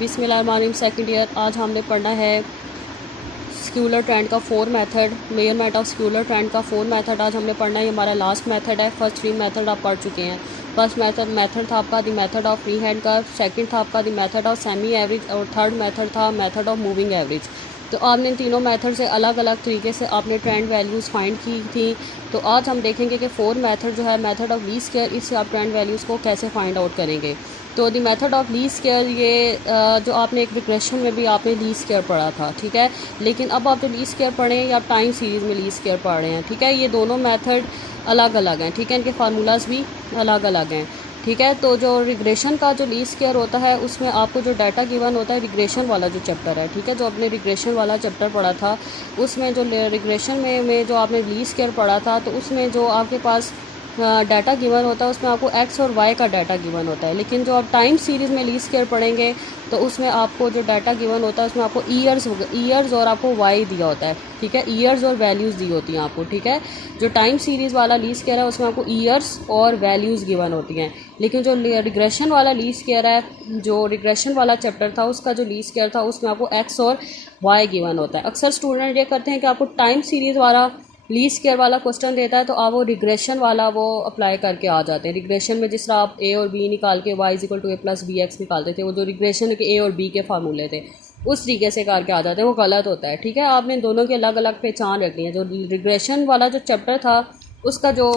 बिस्मिल्लाहिर्रहमानिर्रहीम second year. आज हमने पढ़ना है स्केलर ट्रेंड का 4 method, measurement of scalar trend का 4 मेथड आज हमने पढ़ना है। ये हमारा लास्ट मेथड है। फर्स्ट 3 मेथड आप पढ़ चुके हैं। फर्स्ट मेथड था आपका the method of free hand का, सेकंड था आपका the method of semi average और थर्ड मेथड था मेथड ऑफ मूविंग एवरेज। तो आपने इन तीनों मेथड से अलग अलग तरीके से आपने ट्रेंड वैल्यूज़ फाइंड की थी। तो आज हम देखेंगे कि 4 मेथड जो है मेथड ऑफ लीस्ट स्क्वायर, इससे आप ट्रेंड वैल्यूज़ को कैसे फाइंड आउट करेंगे। तो the method of least square ये जो आपने एक रिग्रेशन में भी आपने लीस्ट स्क्वायर पढ़ा था, ठीक है। लेकिन अब आप जो लीस्ट स्क्वायर पढ़ें या आप टाइम सीरीज़ में लीस्ट स्क्वायर पढ़ रहे हैं, ठीक है। ये दोनों मेथड अलग अलग हैं, ठीक है। इनके फार्मूलाज भी अलग अलग हैं, ठीक है। तो जो रिग्रेशन का जो लीस्ट स्क्वायर होता है उसमें आपको जो डाटा गिवन होता है रिग्रेशन वाला जो चैप्टर है, ठीक है। जो आपने रिग्रेशन वाला चैप्टर पढ़ा था उसमें जो रिग्रेशन में जो आपने लीस्ट स्क्वायर पढ़ा था, तो उसमें जो आपके पास डाटा गिवन होता है उसमें आपको एक्स और वाई का डाटा गिवन होता है। लेकिन जो आप टाइम सीरीज़ में लीस्ट स्क्वायर पढ़ेंगे तो उसमें आपको जो डाटा गिवन होता है उसमें आपको ईयर्स और आपको वाई दिया होता है, ठीक है। ईयर्स और वैल्यूज़ दी होती हैं आपको, ठीक है। जो टाइम सीरीज़ वाला लीस्ट स्क्वायर है उसमें आपको ईयर्स और वैल्यूज़ गिवन होती हैं। लेकिन जो रिग्रेशन वाला लीस्ट स्क्वायर है, जो रिग्रेशन वाला चैप्टर था उसका जो लीस्ट स्क्वायर था उसमें आपको एक्स और वाई गिवन होता है। अक्सर स्टूडेंट ये करते हैं कि आपको टाइम सीरीज़ वाला लीस्ट स्क्वायर वाला क्वेश्चन देता है तो आप वो रिग्रेशन वाला वो अप्लाई करके आ जाते हैं। रिग्रेशन में जिस तरह आप ए और बी निकाल के y equal to a plus B x निकालते थे, वो जो रिग्रेशन के ए और बी के फार्मूले थे उस तरीके से करके आ जाते हैं, वो गलत होता है, ठीक है। आपने दोनों की अलग अलग पहचान रखनी है। जो रिग्रेशन वाला जो चैप्टर था उसका जो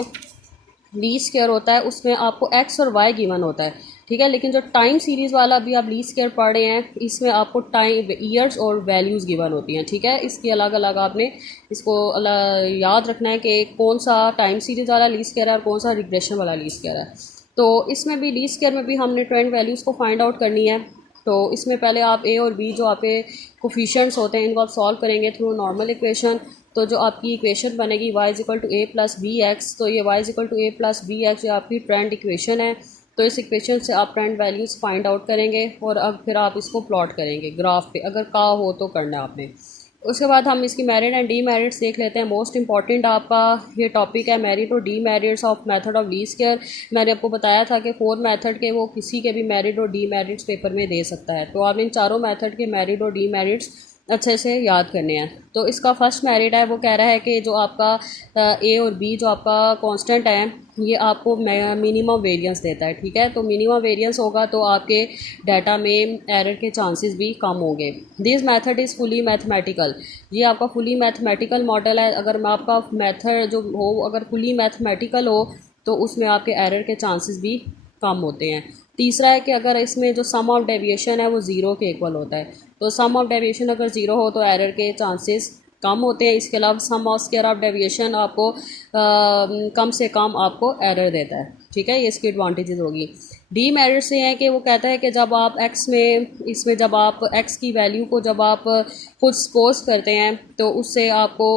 लीस्ट स्क्वायर होता है उसमें आपको एक्स और वाई गिवन होता है, ठीक है। लेकिन जो टाइम सीरीज़ वाला अभी आप लीस्ट स्क्वायर पढ़ रहे हैं इसमें आपको टाइम ईयर्स और वैल्यूज़ गिवन होती हैं, ठीक है। इसकी अलग अलग आपने इसको याद रखना है कि कौन सा टाइम सीरीज़ वाला लीस्ट स्क्वायर है और कौन सा रिग्रेशन वाला लीस्ट स्क्वायर है। तो इसमें भी लीस्ट स्क्वायर में भी हमने ट्रेंड वैल्यूज़ को फाइंड आउट करनी है। तो इसमें पहले आप ए और बी जो आपके कोफिशिएंट्स होते हैं इनको आप सॉल्व करेंगे थ्रू नॉर्मल इक्वेशन। तो जो आपकी इक्वेशन बनेगी y equal to a plus B x, तो ये y equal to a plus B x ये आपकी ट्रेंड इक्वेशन है। तो इस इक्वेशन से आप ट्रेंड वैल्यूज़ फाइंड आउट करेंगे और अब फिर आप इसको प्लॉट करेंगे ग्राफ पे, अगर का हो तो करना है आपने। उसके बाद हम इसकी मेरिट एंड डीमेरिट्स देख लेते हैं। मोस्ट इंपॉर्टेंट आपका ये टॉपिक है मेरिट और demerits of method of least square. मैंने आपको बताया था कि 4 मेथड के वो किसी के भी मेरिट और डीमेरिट्स पेपर में दे सकता है। तो आप इन चारों मेथड के मेरिट और डीमेरिट्स अच्छे से याद करने हैं। तो इसका फर्स्ट मेरिट है वो कह रहा है कि जो आपका ए और बी जो आपका कांस्टेंट है ये आपको मिनिमम वेरिएंस देता है, ठीक है। तो मिनिमम वेरिएंस होगा तो आपके डाटा में एरर के चांसेस भी कम होंगे। This method is fully mathematical, ये आपका फुली मैथमेटिकल मॉडल है। अगर आपका मेथड जो हो अगर फुली मैथमेटिकल हो तो उसमें आपके एरर के चांसेस भी कम होते हैं। तीसरा है कि अगर इसमें जो सम ऑफ डेविएशन है वो ज़ीरो के इक्वल होता है। तो सम ऑफ डेविएशन अगर ज़ीरो हो तो एरर के चांसेस कम होते हैं। इसके अलावा सम ऑफ स्क्वायर ऑफ डेविएशन आपको कम से कम आपको एरर देता है, ठीक है। ये इसकी एडवांटेजेस होगी। डी मेरिट से है कि वो कहता है कि जब आप एक्स में इसमें जब आप एक्स की वैल्यू को जब आप खुद सपोज करते हैं तो उससे आपको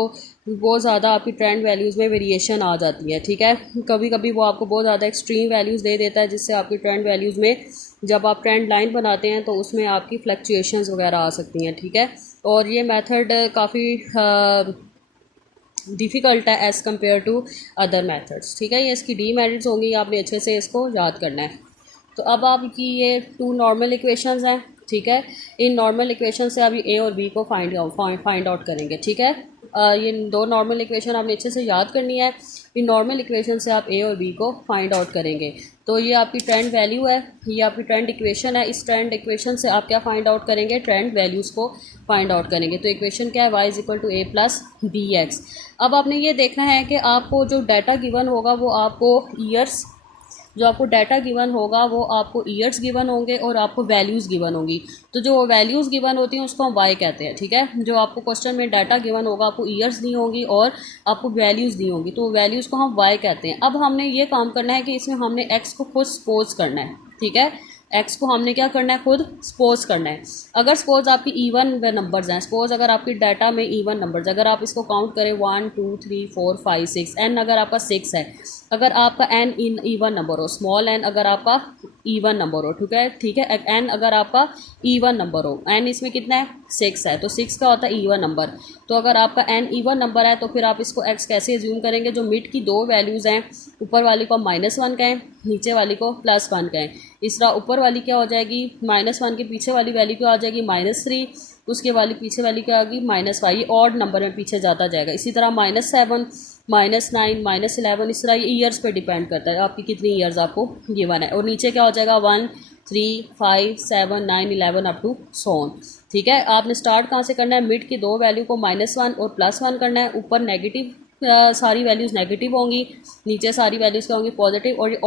बहुत ज़्यादा आपकी ट्रेंड वैल्यूज़ में वेरिएशन आ जाती है, ठीक है। कभी कभी वो आपको बहुत ज़्यादा एक्सट्रीम वैल्यूज़ दे देता है जिससे आपकी ट्रेंड वैल्यूज़ में जब आप ट्रेंड लाइन बनाते हैं तो उसमें आपकी फ्लक्चुएशंस वगैरह आ सकती हैं, ठीक है। और ये मेथड काफ़ी डिफ़िकल्ट है as compare to other methods, ठीक है। ये इसकी डी मेरिट्स होंगी, आपने अच्छे से इसको याद करना है। तो अब आपकी ये 2 नॉर्मल इक्वेशंस हैं, ठीक है। इन नॉर्मल इक्वेशन से अभी ए और बी को फाइंड आउट करेंगे, ठीक है। ये 2 नॉर्मल इक्वेशन आपने अच्छे से याद करनी है। इन नॉर्मल इक्वेशन से आप ए और बी को फाइंड आउट करेंगे। तो ये आपकी ट्रेंड वैल्यू है, ये आपकी ट्रेंड इक्वेशन है। इस ट्रेंड इक्वेशन से आप क्या फाइंड आउट करेंगे, ट्रेंड वैल्यूज़ को फाइंड आउट करेंगे। तो इक्वेशन क्या है, y equal to a plus B x. अब आपने ये देखना है कि आपको जो डाटा गिवन होगा वो आपको ईयर्स जो आपको डाटा गिवन होगा वो आपको ईयर्स गिवन होंगे और आपको वैल्यूज़ गिवन होंगी। तो जो वैल्यूज़ गिवन होती हैं उसको हम वाई कहते हैं, ठीक है। जो आपको क्वेश्चन में डाटा गिवन होगा आपको ईयर्स दी होंगी और आपको वैल्यूज़ दी होंगी, तो वैल्यूज़ को हम वाई कहते हैं। अब हमने ये काम करना है कि इसमें हमने एक्स को खुद सपोज करना है, ठीक है। एक्स को हमने क्या करना है, खुद सपोज करना है। अगर सपोज आपकी इवन नंबर्स हैं, सपोज अगर आपकी डाटा में इवन नंबर्स, अगर आप इसको काउंट करें 1 2 3 4 5 6 एन अगर आपका 6 है, अगर आपका n इन इवन नंबर हो, स्मॉल n अगर आपका इवन नंबर हो, ठीक है, n अगर आपका इवन नंबर हो, n इसमें कितना है 6 है, तो 6 का होता है इवन नंबर। तो अगर आपका n इवन नंबर है तो फिर आप इसको x कैसे एज्यूम करेंगे, जो मिड की दो वैल्यूज़ हैं, ऊपर वाली को -1 कहें, नीचे वाली को +1 कहें। इस तरह ऊपर वाली क्या हो जाएगी, -1 के पीछे वाली वैल्यू क्या आ जाएगी -3, उसके वाली पीछे वाली क्या आ गई -5, ये ऑड नंबर में पीछे जाता जाएगा। इसी तरह -7, -9, -11, इस तरह ये ईयर्स पे डिपेंड करता है आपकी कितनी ईयर्स आपको गिवन है। और नीचे क्या हो जाएगा 1, 3, 5, 7, 9, 11 अप टू सो ऑन। ठीक है, आपने स्टार्ट कहाँ से करना है, मिड की दो वैल्यू को -1 और +1 करना है। ऊपर नेगेटिव सारी वैल्यूज़ नेगेटिव होंगी, नीचे सारी वैल्यूज़ क्या होंगी पॉजिटिव, और ये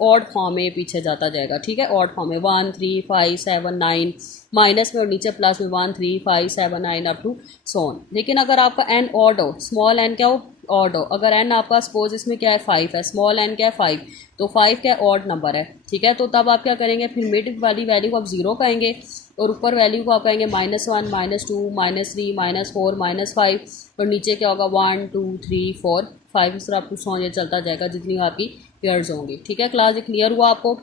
ऑड फॉर्म में पीछे जाता जाएगा। ठीक है, ऑड फॉर्म में 1, 3, 5, 7, 9 माइनस में और नीचे प्लस में 1, 3, 5, 7, 9 अप टू सो ऑन। लेकिन अगर आपका n ऑड हो, स्मॉल n क्या हो ऑड हो, अगर n आपका सपोज इसमें क्या है 5 है, स्मॉल n क्या है 5, तो 5 क्या ऑड नंबर है। ठीक है, तो तब आप क्या करेंगे, फिर मिड वाली वैल्यू को आप 0 कहेंगे और ऊपर वैल्यू को आप कहेंगे -1, -2, -3, -4, -5 और नीचे क्या होगा 1, 2, 3, 4, 5, इस तरह आपको सो ये चलता जाएगा जितनी आपकी पेयर्स होंगी। ठीक है, क्लास क्लियर हुआ आपको।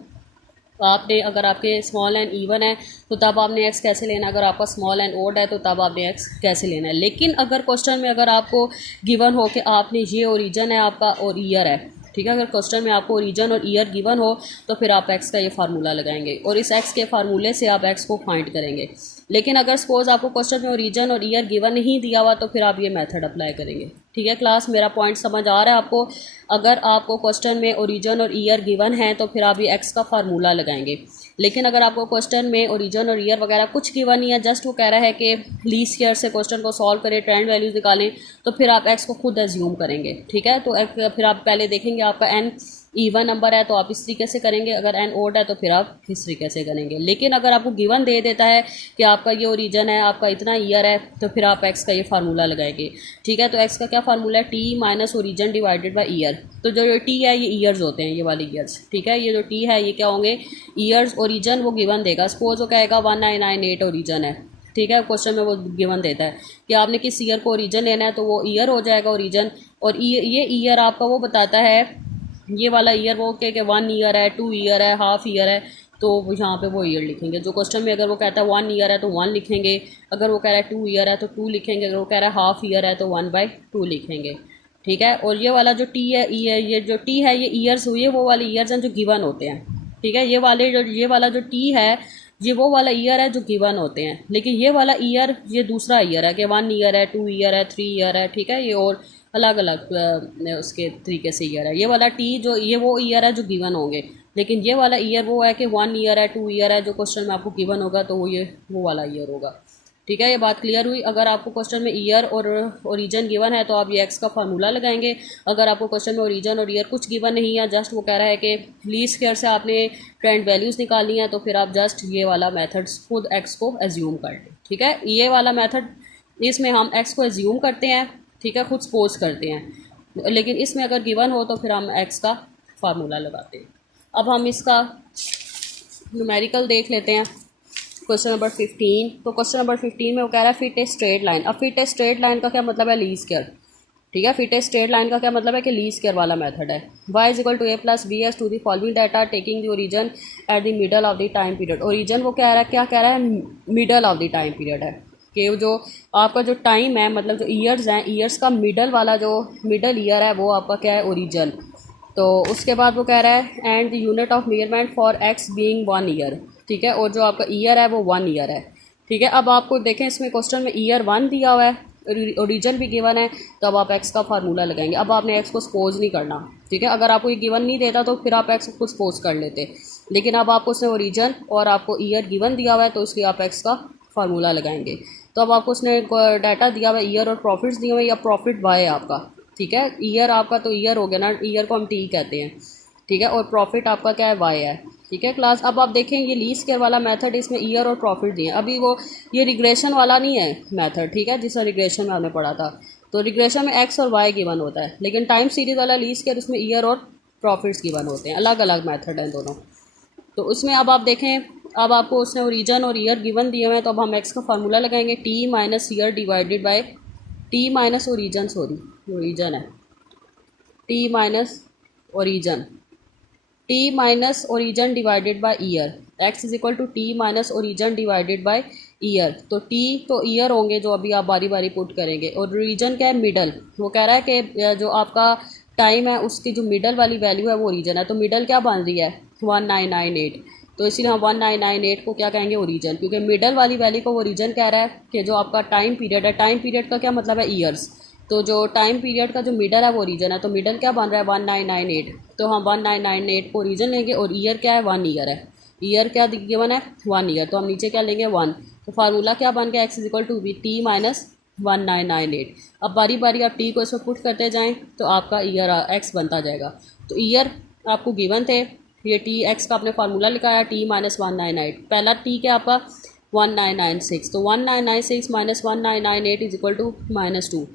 आपने अगर आपके स्मॉल एन इवन है तो तब आपने एक्स कैसे लेना है, अगर आपका स्मॉल एन ओड है तो तब आपने एक्स कैसे लेना है। लेकिन अगर क्वेश्चन में अगर आपको गिवन हो कि आपने ये ओरिजन है आपका और ईयर है, ठीक है, अगर क्वेश्चन में आपको ओरिजन और ईयर गिवन हो तो फिर आप एक्स का ये फार्मूला लगाएंगे और इस एक्स के फार्मूले से आप एक्स को फाइंड करेंगे। लेकिन अगर सपोज आपको क्वेश्चन में ओरिजन और ईयर गिवन नहीं दिया हुआ तो फिर आप ये मेथड अप्लाई करेंगे। ठीक है क्लास, मेरा पॉइंट समझ आ रहा है आपको। अगर आपको क्वेश्चन में ओरिजन और ईयर गिवन है तो फिर आप ये एक्स का फार्मूला लगाएंगे। लेकिन अगर आपको क्वेश्चन में ओरिजन और ईयर वगैरह कुछ गिवन नहीं है, जस्ट वो कह रहा है कि लीस्ट ईयर से क्वेश्चन को सॉल्व करें, ट्रेंड वैल्यूज निकालें, तो फिर आप एक्स को खुद एज्यूम करेंगे। ठीक है, तो फिर आप पहले देखेंगे आपका एन इवन नंबर है तो आप इस तरीके से करेंगे, अगर एन ओड है तो फिर आप इस तरीके से करेंगे। लेकिन अगर आपको गिवन दे देता है कि आपका ये ओरिजन है, आपका इतना ईयर है, तो फिर आप एक्स का ये फार्मूला लगाएंगे। ठीक है, तो एक्स का क्या फार्मूला है, T minus origin divided by year. तो जो टी है ये ईयर्स होते हैं, ये वाले ईयर्स। ठीक है, ये जो टी है ये क्या होंगे ईयर्स। ओरिजन वो गिवन देगा, सपोज वो कहेगा 1998 ओरिजन है। ठीक है, क्वेश्चन में वो गिवन देता है कि आपने किस ईयर को ओरिजन लेना है, तो वो ईयर हो जाएगा ओरिजन। और ये ईयर आपका वो बताता है, ये वाला ईयर वो क्या कि 1 ईयर है, 2 ईयर है, हाफ ईयर है, तो यहाँ पे वो ईयर लिखेंगे। जो क्वेश्चन में अगर वो कहता है 1 ईयर है तो 1 लिखेंगे, अगर वो कह रहा है 2 ईयर है तो 2 लिखेंगे, अगर वो कह रहा है हाफ ईयर है तो 1/2 लिखेंगे। ठीक है, और ये वाला जो टी है ये जो टी है ये ईयर्स हुई है, वो वाले ईयर्स हैं जो गिवन होते हैं। ठीक है, ये वाला जो टी है ये वो वाला ईयर है जो गिवन होते हैं। लेकिन ये वाला ईयर ये दूसरा ईयर है कि 1 ईयर है, 2 ईयर है, 3 ईयर है। ठीक है, ये और अलग अलग उसके तरीके से ईयर है। ये वाला टी जो ये वो ईयर है जो गिवन होंगे, लेकिन ये वाला ईयर वो है कि 1 ईयर है, 2 ईयर है, जो क्वेश्चन में आपको गिवन होगा तो वो वाला ईयर होगा। ठीक है, ये बात क्लियर हुई। अगर आपको क्वेश्चन में ईयर और ओरिजन गिवन है तो आप ये एक्स का फार्मूला लगाएंगे। अगर आपको क्वेश्चन में ओरिजन और ईयर कुछ गिवन नहीं है, जस्ट वो कह रहा है कि लीस्ट स्क्वायर से आपने ट्रेंड वैल्यूज़ निकालनी है, तो फिर आप जस्ट ये वाला मेथड खुद एक्स को एज्यूम कर लें। ठीक है, ये वाला मेथड इसमें हम एक्स को एज्यूम करते हैं। ठीक है, खुद सपोज करते हैं। लेकिन इसमें अगर गिवन हो तो फिर हम एक्स का फार्मूला लगाते हैं। अब हम इसका न्यूमेरिकल देख लेते हैं। Question number 15। तो क्वेश्चन नंबर 15 में वो कह रहा है फिट ए स्ट्रेट लाइन। अब फिट ए स्ट्रेट लाइन का क्या मतलब है, लीस्ट स्क्वायर। ठीक है, फिट ए स्ट्रेट लाइन का क्या मतलब है कि लीस्ट स्क्वायर वाला मेथड है। y = a + b as to the following data taking the origin at the middle of the time period। Origin वो कह रहा है, क्या कह रहा है, middle of the time period है कि जो आपका जो टाइम है, मतलब जो ईयर्स हैं, ईयर्स का मिडल वाला जो मिडल ईयर है वो आपका क्या है, ओरिजन। तो उसके बाद वो कह रहा है and the unit of measurement for x being 1 year. ठीक है, और जो आपका ईयर है वो 1 ईयर है। ठीक है, अब आपको देखें इसमें क्वेश्चन में ईयर 1 दिया हुआ है, ओरिजन भी गिवन है, तो अब आप एक्स का फार्मूला लगाएंगे। अब आपने एक्स को सपोज नहीं करना। ठीक है, अगर आपको ये गिवन नहीं देता तो फिर आप एक्स को खुद सपोज कर लेते, लेकिन अब आपको उसने ओरिजन और आपको ईयर गिवन दिया हुआ है तो इसलिए आप एक्स का फार्मूला लगाएंगे। तो अब आपको उसने डाटा दिया हुआ है, ईयर और प्रॉफिट्स दिए हुए हैं, या प्रॉफिट वाई है आपका। ठीक है, ईयर आपका तो ईयर हो गया ना, ईयर को हम टी कहते हैं। ठीक है, और प्रॉफिट आपका क्या है, वाई है। ठीक है क्लास, अब आप देखें ये लीस्ट स्क्वायर वाला मेथड, इसमें ईयर और प्रॉफिट दिए। अभी वो ये रिग्रेशन वाला नहीं है मेथड। ठीक है, जिसका रिग्रेशन में हमने पढ़ा था, तो रिग्रेशन में एक्स और वाई गिवन होता है, लेकिन टाइम सीरीज वाला लीस्ट स्क्वायर उसमें ईयर और प्रॉफिट्स गिवन होते हैं। अलग अलग मेथड हैं दोनों। तो उसमें अब आप देखें, अब आपको उसने ओरिजन और ईयर गिवन दिए हुए हैं, तो अब हम एक्स का फार्मूला लगाएंगे, T minus year divided by T minus origin, origin है T minus origin, T minus origin divided by year, X is equal to T minus origin divided by year. तो टी तो year होंगे जो अभी आप बारी बारी पुट करेंगे, और रीजन क्या है, मिडल। वो कह रहा है कि जो आपका टाइम है उसकी जो मिडल वाली वैल्यू है वो रीजन है। तो मिडल क्या बन रही है 1998, तो इसीलिए हम 1998 को क्या कहेंगे ओरिजन, क्योंकि मिडल वाली वैल्यू को वो रीजन कह रहा है कि जो आपका टाइम पीरियड है, टाइम पीरियड का क्या मतलब है ईयर्स, तो जो टाइम पीरियड का जो मिडल है वो रीजन है। तो मिडल क्या बन रहा है 1998, तो हम 1998 को रीजन लेंगे, और ईयर क्या है 1 ईयर है। ईयर क्या गिवन है 1 ईयर, तो हम नीचे क्या लेंगे 1। तो फार्मूला क्या बन गया x is equal to v t minus 1998। अब बारी बारी आप टी को इसमें पुट करते जाएं तो आपका ईयर एक्स बनता जाएगा। तो ईयर आपको गिवन थे, ये टी एक्स का आपने फार्मूला लिखाया टी माइनस 198। पहला टी क्या आपका 1996, तो 1996 माइनस 1998 इज इक्वल टू -2।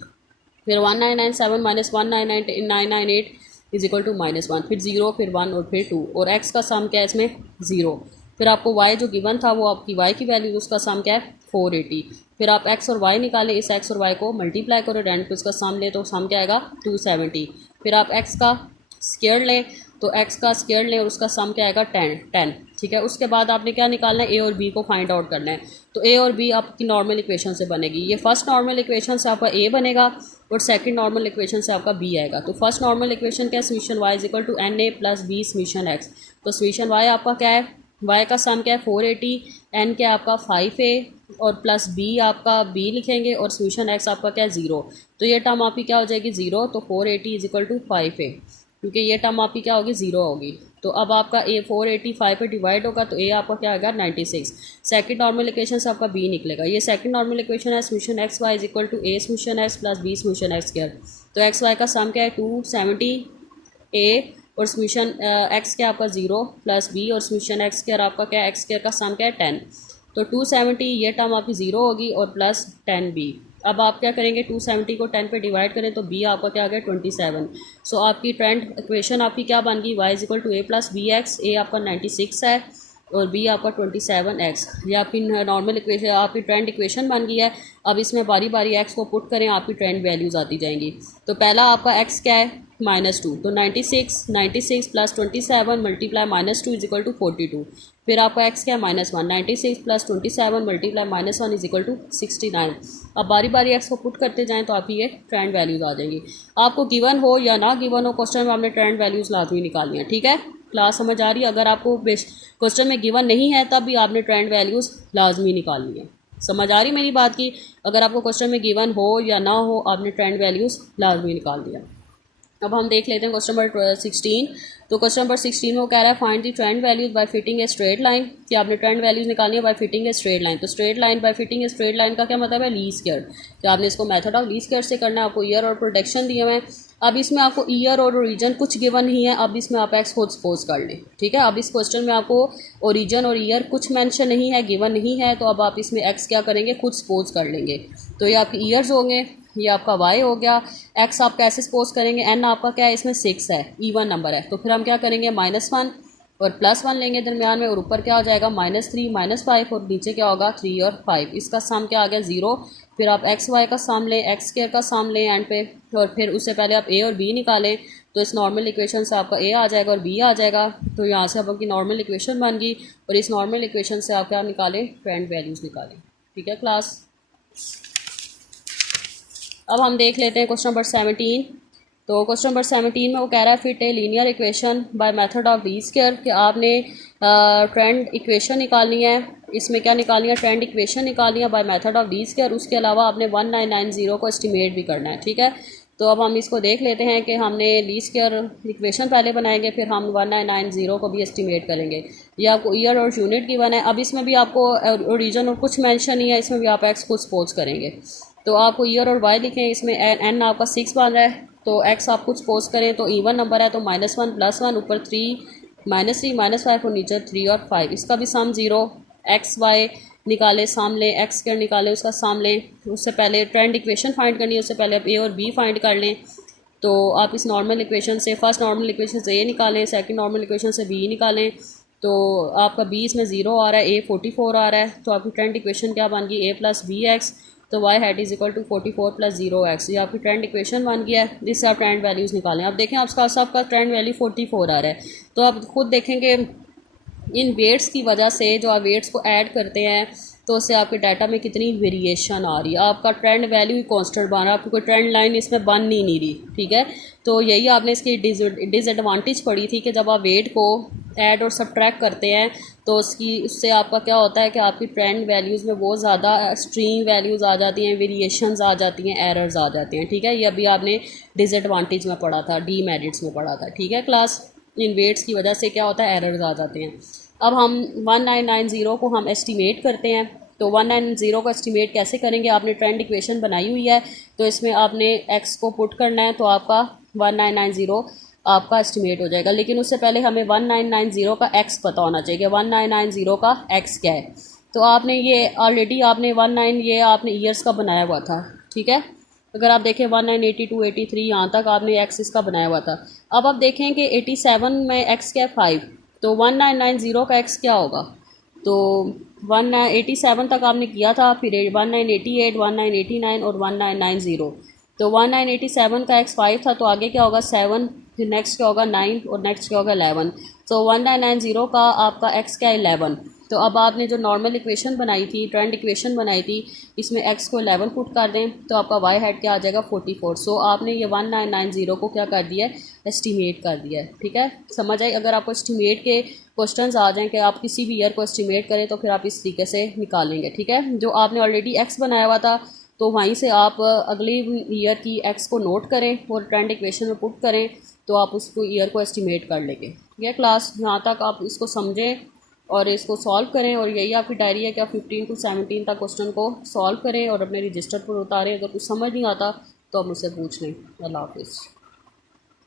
फिर 1997 माइनस 1998 इज इक्वल टू -1, फिर 0, फिर 1 और फिर 2, और x का सम क्या है इसमें 0। फिर आपको y जो गिवन था वो आपकी y की वैल्यू, उसका सम क्या है 480। फिर आप x और y निकालें, इस x और y को मल्टीप्लाई करो, एंड फिर उसका सम लें तो सम क्या आएगा 270। फिर आप x का स्क्वायर लें, तो x का स्क्वायर लें और उसका सम क्या आएगा 10। ठीक है, उसके बाद आपने क्या निकालना है, a और b को फाइंड आउट करना है। तो a और b आपकी नॉर्मल इक्वेशन से बनेगी। ये फर्स्ट नॉर्मल इक्वेशन से आपका a बनेगा, और सेकंड नॉर्मल इक्वेशन से आपका b आएगा। तो फर्स्ट नॉर्मल इक्वेशन क्या है, summation y is equal to n a plus b summation x। तो समीशन y आपका क्या है, y का सम क्या है 480, n क्या आपका 5a, और प्लस b आपका b लिखेंगे, और समीशन x आपका क्या है 0। तो ये टर्म आपकी क्या हो जाएगी 0, तो 480 इज इक्वल टू 5a, क्योंकि ये टर्म आपकी क्या होगी 0 होगी। तो अब आपका a 485 पे डिवाइड होगा, तो a आपका क्या आएगा 96। सेकंड नॉर्मल इक्वेशन से आपका b निकलेगा। ये सेकंड नॉर्मल इक्वेशन है, summation x y is equal to a summation x plus b summation x square. तो एक्स वाई का सम क्या है 270 a, और समीशन x क्या आपका 0 प्लस b, और समीशन एक्स स्क्वायर आपका क्या है एक्स स्क्वायर का सम क्या है 10। तो 270 ये टर्म आपकी 0 होगी, और प्लस 10b। अब आप क्या करेंगे 270 को 10 पे डिवाइड करें तो b आपका क्या आ गया 27। सो आपकी ट्रेंड इक्वेशन आपकी क्या बन गई, y is equal to a plus B X. A आपका 96 है और b आपका 27x। ये आपकी नॉर्मल इक्वेशन, आपकी ट्रेंड इक्वेशन बन गई है। अब इसमें बारी बारी x को पुट करें, आपकी ट्रेंड वैल्यूज़ आती जाएंगी। तो पहला आपका x क्या है -2, तो 96 plus 27 multiply -2 is equal to 42। फिर आपका x क्या है -1, 96 plus 27 multiply -1 is equal to 69। अब बारी बारी x को पुट करते जाएं तो आपकी ये ट्रेंड वैल्यूज़ आ जाएंगी। आपको गिवन हो या ना गिवन हो, क्वेश्चन में आपने ट्रेंड वैल्यूज़ लाजमी निकालनी है। ठीक है, क्लास समझ आ रही है। अगर आपको क्वेश्चन में गिवन नहीं है तब भी आपने ट्रेंड वैल्यूज़ लाजमी निकालनी है। समझ आ रही मेरी बात की, अगर आपको क्वेश्चन में गिवन हो या ना हो आपने ट्रेंड वैल्यूज़ लाजमी निकाल दिया। अब हम देख लेते हैं क्वेश्चन नंबर 16। तो क्वेश्चन नंबर 16 में वो कह रहा है find the trend values by fitting a straight line, कि आपने ट्रेंड वैल्यूज निकालनी है by fitting a straight line. तो straight line by fitting a straight line का क्या मतलब है लीस्ट स्क्वायर, कि आपने इसको मेथड ऑफ लीस्ट स्क्वायर से करना है। आपको ईयर और प्रोडक्शन दिए हुए हैं। अब इसमें आपको ईयर और ओरिजन कुछ गिवन नहीं है, अब इसमें आप एक्स खुद सपोज कर लें। ठीक है, अब इस क्वेश्चन में आपको ओरिजन और ईयर कुछ मेंशन नहीं है, गिवन नहीं है, तो अब आप इसमें एक्स क्या करेंगे खुद सपोज कर लेंगे। तो ये आपके ईयर्स होंगे, ये आपका y हो गया। x आप कैसे सपोज करेंगे, n आपका क्या है इसमें 6 है, इवन नंबर है। तो फिर हम क्या करेंगे -1 और +1 लेंगे दरमियान में, और ऊपर क्या हो जाएगा -3 -5, और नीचे क्या होगा 3 और 5। इसका सम क्या आ गया 0। फिर आप एक्स वाई का सम लें, एक्स स्क्वायर का सम लें एंड पे, और फिर उससे पहले आप a और b निकालें। तो इस नॉर्मल इक्वेशन से आपका a आ जाएगा और b आ जाएगा। तो यहाँ से आपकी नॉर्मल इक्वेशन बन गई, और इस नॉर्मल इक्वेशन से आप क्या निकालें ट्रेंड वैल्यूज़ निकालें। ठीक है क्लास, अब हम देख लेते हैं क्वेश्चन नंबर 17। तो क्वेश्चन नंबर 17 में वो कह रहा है fit a linear equation by method of least square, कि आपने ट्रेंड इक्वेशन निकालनी है। इसमें क्या निकालनी है, ट्रेंड इक्वेशन निकालनी है by method of least square. उसके अलावा आपने 1990 को एस्टिमेट भी करना है। ठीक है, तो अब हम इसको देख लेते हैं कि हमने लीस्ट स्क्वायर इक्वेशन पहले बनाएंगे, फिर हम 1990 को भी एस्टिमेट करेंगे। ये आपको ईयर और यूनिट गिवन है। अब इसमें भी आपको ओरिजिन और कुछ मेंशन नहीं है, इसमें भी आप एक्स को सपोज करेंगे। तो आपको ईयर और वाई लिखें, इसमें एन आपका 6 बन रहा है, तो एक्स आप कुछ सपोज करें तो इवन नंबर है, तो -1 +1 ऊपर 3 -3 -5 और नीचे 3 और 5। इसका भी सम 0। एक्स वाई निकाले सम लें, एक्स स्क्वायर निकाले उसका सम लें। उससे पहले ट्रेंड इक्वेशन फाइंड करनी है, उससे पहले आप ए और बी फाइंड कर लें। तो आप इस नॉर्मल इक्वेशन से, फर्स्ट नॉर्मल इक्वेशन से ए निकालें, सेकंड नॉर्मल इक्वेशन से बी निकालें। तो आपका बी इसमें 0 आ रहा है, ए 44 आ रहा है। तो आपकी ट्रेंड इक्वेशन क्या बन गई, a प्लस बी एक्स, तो y hat is equal to 44 + 0x, ये आपकी ट्रेंड इक्वेशन बन गया है जिससे आप ट्रेंड वैल्यूज़ निकालें। अब देखें आपका ट्रेंड वैल्यू 44 आ रहा है, तो आप खुद देखेंगे इन वेट्स की वजह से जो आप वेट्स को ऐड करते हैं तो उससे आपके डाटा में कितनी वेरिएशन आ रही है। आपका ट्रेंड वैल्यू ही कांस्टेंट बन रहा है, आपकी कोई ट्रेंड लाइन इसमें बन ही नहीं रही, ठीक है। तो यही आपने इसकी डिसएडवांटेज पड़ी थी कि जब आप वेट को ऐड और सबट्रैक्ट करते हैं तो उससे आपका क्या होता है कि आपकी ट्रेंड वैल्यूज़ में बहुत ज़्यादा एक्सट्रीम वैल्यूज़ आ जाती हैं, वेरिएशंस आ जाती हैं, एरर्स आ जाती हैं, ठीक है। ये अभी आपने डिसएडवांटेज में पढ़ा था, डीमेरिट्स में पढ़ा था, ठीक है क्लास। इन वेट्स की वजह से क्या होता है, एरर्स आ जाते हैं। अब हम 1990 को हम एस्टिमेट करते हैं, तो 190 को एस्टिमेट कैसे करेंगे, आपने ट्रेंड इक्वेशन बनाई हुई है तो इसमें आपने x को पुट करना है तो आपका 1990 आपका एस्टिमेट हो जाएगा। लेकिन उससे पहले हमें 1990 का x पता होना चाहिए कि 1990 का x क्या है। तो आपने ये ऑलरेडी आपने 19 ये आपने ईयर्स का बनाया हुआ था, ठीक है। अगर आप देखें 1982 83 यहाँ तक आपने एक्स इसका बनाया हुआ था। अब आप देखें कि 87 में एक्स क्या है 5, तो 1990 का एक्स क्या होगा, तो 1987 तक आपने किया था, फिर 1988 1989 और 1990, तो 1987 का एक्स 5 था तो आगे क्या होगा 7, फिर नेक्स्ट क्या होगा 9 और नेक्स्ट क्या होगा 11। तो 1990 का आपका एक्स क्या है 11। तो अब आपने जो नॉर्मल इक्वेशन बनाई थी, ट्रेंड इक्वेशन बनाई थी, इसमें एक्स को 11 पुट कर दें तो आपका वाई हैट क्या आ जाएगा 44। सो आपने ये 1990 को क्या कर दिया है, एस्टिमेट कर दिया है, ठीक है। समझ आई। अगर आपको एस्टिमेट के क्वेश्चंस आ जाएं कि आप किसी भी ईयर को एस्टिमेट करें तो फिर आप इस तरीके से निकालेंगे, ठीक है। जो आपने ऑलरेडी एक्स बनाया हुआ था तो वहीं से आप अगले ईयर की एक्स को नोट करें और ट्रेंड इक्वेशन में पुट करें तो आप उसको ईयर को एस्टिमेट कर लेंगे। ठीक है क्लास, यहाँ तक आप इसको समझें और इसको सॉल्व करें, और यही आपकी डायरी है कि आप 15 to 17 तक क्वेश्चन को सॉल्व करें और अपने रजिस्टर पर उतारें। अगर कुछ समझ नहीं आता तो आप मुझसे पूछ लें। अल्लाह हाफिज़।